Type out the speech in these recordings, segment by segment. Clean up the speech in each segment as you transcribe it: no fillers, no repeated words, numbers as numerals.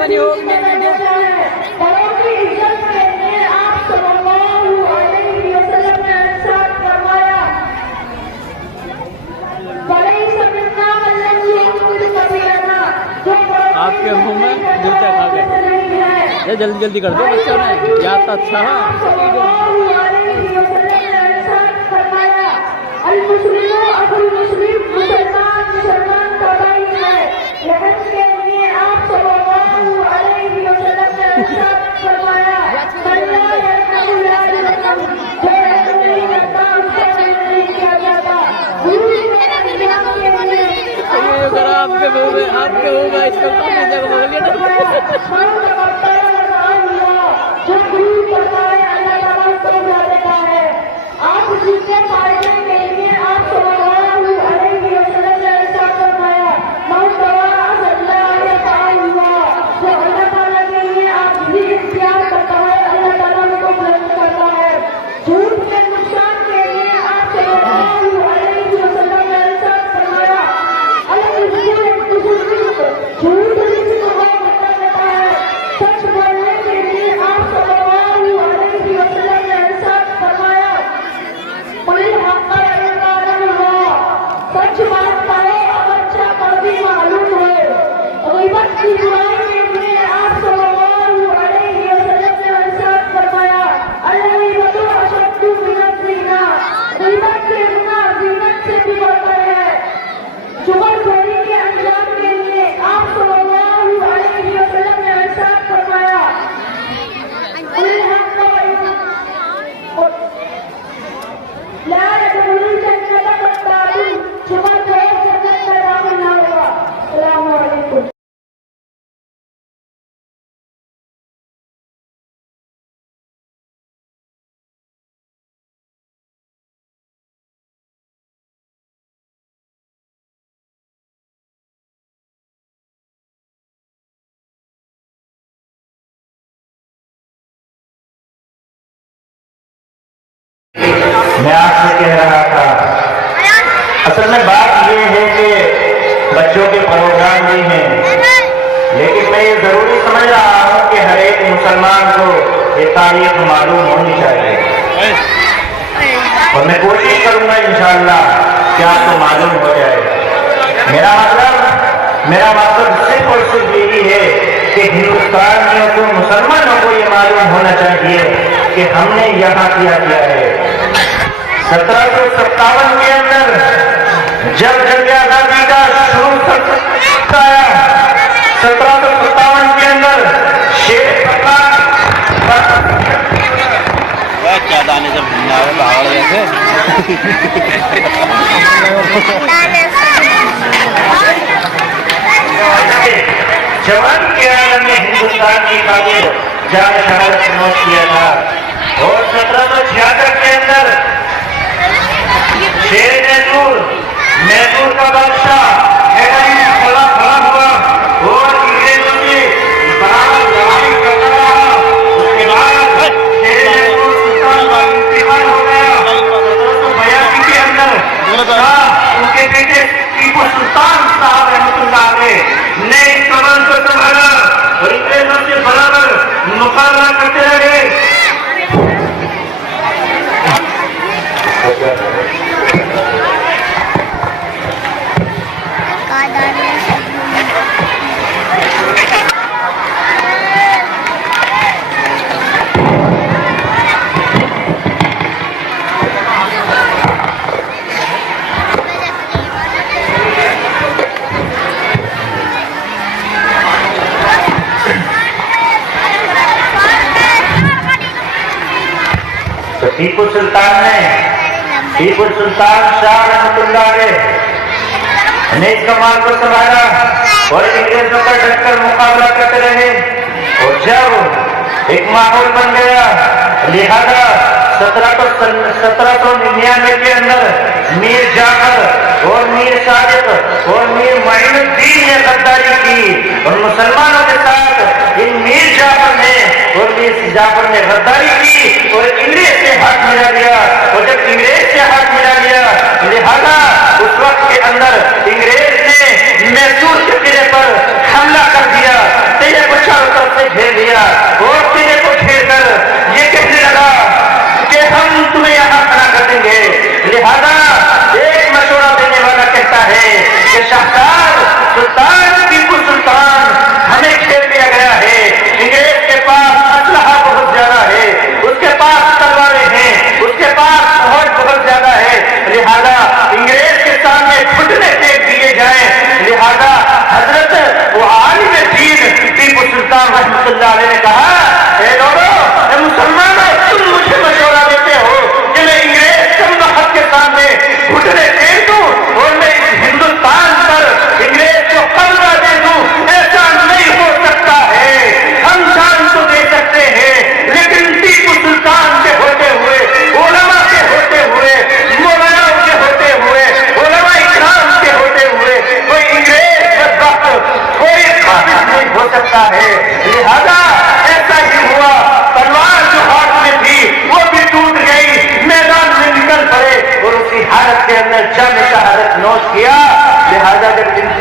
بنی ہوگی میری ویڈیو. بڑوں کی عزت کے لیے آپ صلی اللہ علیہ وسلم نے ارشاد فرمایا بڑے سمجھنا ملن یقول کبیرنا جو آپ کے منہ میں جوتے کھا گئے. یہ جلدی جلدی کر دو بچوں نے یاد تو اچھا المسلم ابو المسلم مسلمان مسلمان کا بھائی ہے لیکن کے لیے آپ صلی اللہ علیہ وسلم نے ارشاد فرمایا اللہ یرحم لا یرحم جو رحم نہیں کرتا اس کا رحم نہیں کیا جاتا. اگر آپ کے منہ میں اس کو کافی جگہ بولیے نا جو گرو کرتا ہے اللہ تعالیٰ کو بلا دیتا ہے. آپ جس سے فائدے کے لیے آپ صلی اللہ علیہ وسلم نے ارشاد فرمایا من تواضع اللہ تعالیٰ جو اللہ تعالیٰ کے لیے آپ بھی اختیار کرتا ہے اللہ تعالیٰ اس کو بلند کرتا ہے. جھوٹ کے نقصان کے لیے آپ صلی اللہ علیہ وسلم نے ارشاد فرمایا جھوٹ رزق کو بتا دیتا ہے. سچ بولنے کے لیے آپ صلی اللہ علیہ وسلم نے ارشاد فرمایا قل الحق ولو كان سچ بات کرو اچھا کبھی معلوم ہے. غیبت کی برائی کے لیے آپ صلی اللہ علیہ وسلم نے ارشاد فرمایا الغیبۃ اشد من الزنا غیبت کے گناہ زینت سے بھی بڑھ ہے. چغل خوری کے انجام کے لیے آپ صلی اللہ علیہ وسلم نے ارشاد فرمایا لا يدخل الجنة قتال چغل خور جنت میں داخل نہ ہوگا. السلام علیکم. میں آپ سے کہہ رہا تھا اصل میں بات یہ ہے کہ بچوں کے پروگرام بھی ہیں لیکن میں یہ ضروری سمجھ رہا ہوں کہ ہر ایک مسلمان کو یہ تاریخ معلوم ہونی چاہیے اور میں کوشش کروں گا انشاءاللہ کہ آپ کو معلوم ہو جائے. میرا مقصد صرف اور صرف یہی ہے کہ ہندوستانیوں کو مسلمانوں کو یہ معلوم ہونا چاہیے کہ ہم نے یہاں کیا ہے. 1757 کے اندر جب جنگ آزادی کا شروع آیا 1757 کے اندر شیر کیا دانے سے باہر گئے تھے جوان کے عالم میں ہندوستان کی خاطر جان شہادت نوش کیا تھا اور 1776 کے اندر شیر میسور کا بادشاہ کھڑا ہوا اور انگریزوں کی برابر لڑائی کرتا رہا. اس کے بعد شیر میسور سلطان انتقال ہو گیا. 1782 کے اندر ان کے بیٹے ٹیپو سلطان صاحب رحمۃ اللہ علیہ نے اس کمان کو سنبھالا اور انگریزوں سے برابر مقابلہ کرتے رہے. ٹیپو سلطان شاہ رحمۃ اللہ علیہ نے اس کمان کو سنبھالا اور انگریزوں کا ڈٹ کر مقابلہ کرتے رہے. اور جب ایک ماحول بن گیا لہذا 1799 کے اندر میر جعفر اور میر صادق اور میر معین الدین نے غداری کی اور مسلمانوں کے ساتھ ان میر جعفر نے اور میر جعفر نے غداری کی اور انگریز سے ہاتھ ملا لیا. اور جب انگریز سے ہاتھ ملا لیا لہذا اس وقت کے اندر انگریز نے میسور کے قلعے پر حملہ کر دیا. 13 کو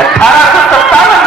1857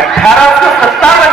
1857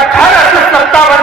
1857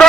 2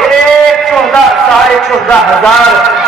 14,500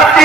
80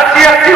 80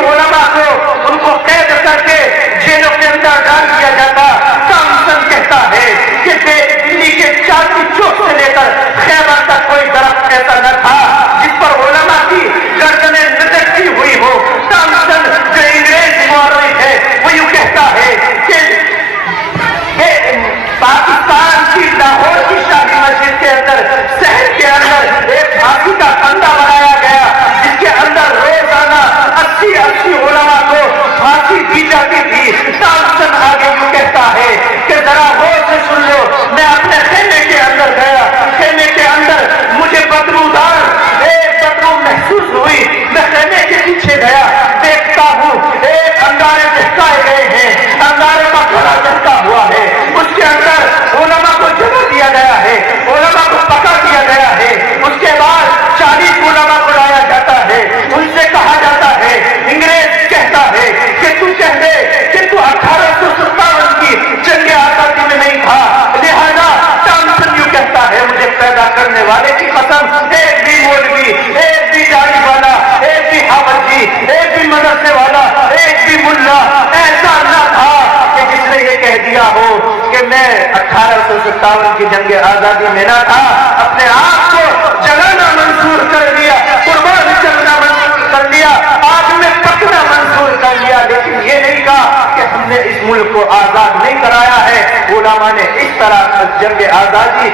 کہ میں 1857 کی جنگ آزادی میں نہ تھا، اپنے آپ کو جلانا منظور کر لیا، قربان چلنا منظور کر لیا، آگ میں پکنا منظور کر لیا، لیکن یہ نہیں کہا کہ ہم نے اس ملک کو آزاد نہیں کرایا ہے۔ علماء نے اس طرح جنگ آزادی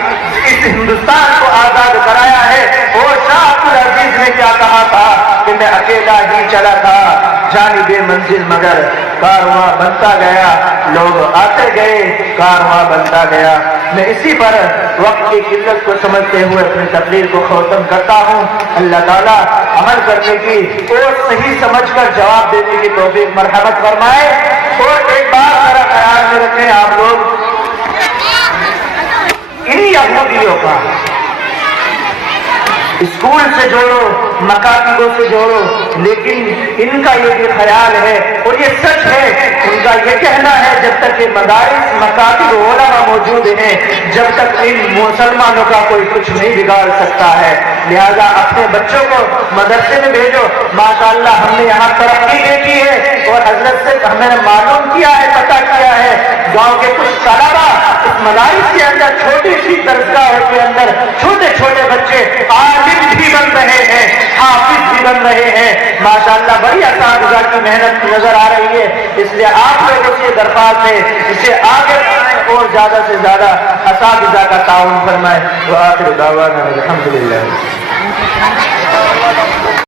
اس ہندوستان کو آزاد کرایا ہے۔ اور شاہ عبد العزیز نے کیا کہا تھا کہ میں اکیلا ہی چلا تھا جانب منزل، مگر کارواں بنتا گیا، لوگ آتے گئے، کارواں بنتا گیا۔ میں اسی پر وقت کی قلت کو سمجھتے ہوئے اپنی تقریر کو ختم کرتا ہوں۔ اللہ تعالیٰ عمل کرنے کی اور صحیح سمجھ کر جواب دینے کی توفیق مرحمت فرمائے۔ اور ایک بات ذرا خیال میں رکھیں آپ لوگ، انہی یہودیوں کا اسکول سے جوڑو، مکاتبوں سے جوڑو، لیکن ان کا یہ بھی خیال ہے اور یہ سچ ہے، ان کا یہ کہنا ہے جب تک یہ مدارس مکاتب علماء موجود ہیں، جب تک ان مسلمانوں کا کوئی کچھ نہیں بگاڑ سکتا ہے۔ لہذا اپنے بچوں کو مدرسے میں بھیجو۔ ماشاءاللہ ہم نے یہاں ترقی دیکھی ہے اور حضرت سے ہمیں نے معلوم کیا ہے، پتہ کیا ہے، گاؤں کے کچھ طلبا اس مدارس کے اندر چھوٹی سی درسگاہوں کے اندر چھوٹے چھوٹے بچے عالم بھی بن رہے ہیں، حافظ بھی بن رہے ہیں۔ ماشاءاللہ بڑی اساتذہ کی محنت نظر آ رہی ہے، اس لیے آپ لوگوں سے درخواست ہے اسے آگے بڑھائیں اور زیادہ سے زیادہ اساتذہ کا تعاون فرمائیں۔ وآخر دعوانا الحمدللہ۔